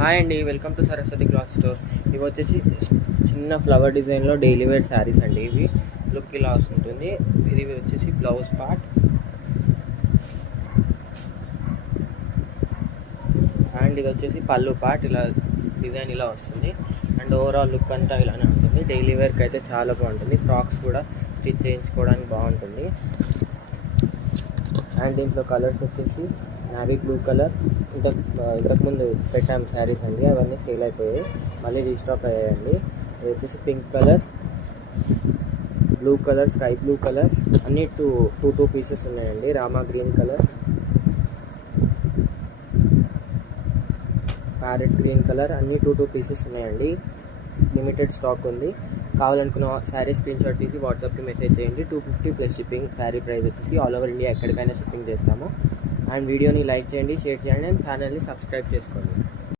Hi అండి, welcome to Saraswati cloth store. ఇవి వచ్చేసి చిన్న ఫ్లవర్ డిజైన్లో డైలీ వేర్ శారీస్ అండి. ఇవి లుక్ ఇలా వస్తుంటుంది. ఇది వచ్చేసి బ్లౌజ్ పార్ట్ అండ్ ఇది వచ్చేసి పళ్ళు పార్ట్. ఇలా డిజైన్ ఇలా వస్తుంది అండ్ ఓవరాల్ లుక్ అంతా ఇలానే ఉంటుంది. డైలీ వేర్కి అయితే చాలా బాగుంటుంది. ఫ్రాక్స్ కూడా స్టిచ్ చేయించుకోవడానికి బాగుంటుంది. అండ్ దీంట్లో కలర్స్ వచ్చేసి నావీ బ్లూ కలర్, ఇంతకుముందు పెట్టాము శారీస్ అండి, అవన్నీ సేల్ అయిపోయాయి, మళ్ళీ రీస్టాక్ అయ్యాయండి. ఇది వచ్చేసి pink colour, blue colour, sky blue colour, అన్నీ టూ పీసెస్ ఉన్నాయండి. Rama green colour, parrot green colour, అన్నీ టూ పీసెస్ ఉన్నాయండి. లిమిటెడ్ స్టాక్ ఉంది. కావాలనుకున్న శారీ స్క్రీన్ షాట్ తీసి వాట్సాప్కి మెసేజ్ చేయండి. 250 ప్లస్ షిప్పింగ్. శారీ ప్రైస్ వచ్చేసి ఆల్ ఓవర్ ఇండియా ఎక్కడికైనా షిప్పింగ్ చేస్తాము. అండ్ వీడియోని లైక్ చేయండి, షేర్ చేయండి అండ్ ఛానల్ని సబ్స్క్రైబ్ చేసుకోండి.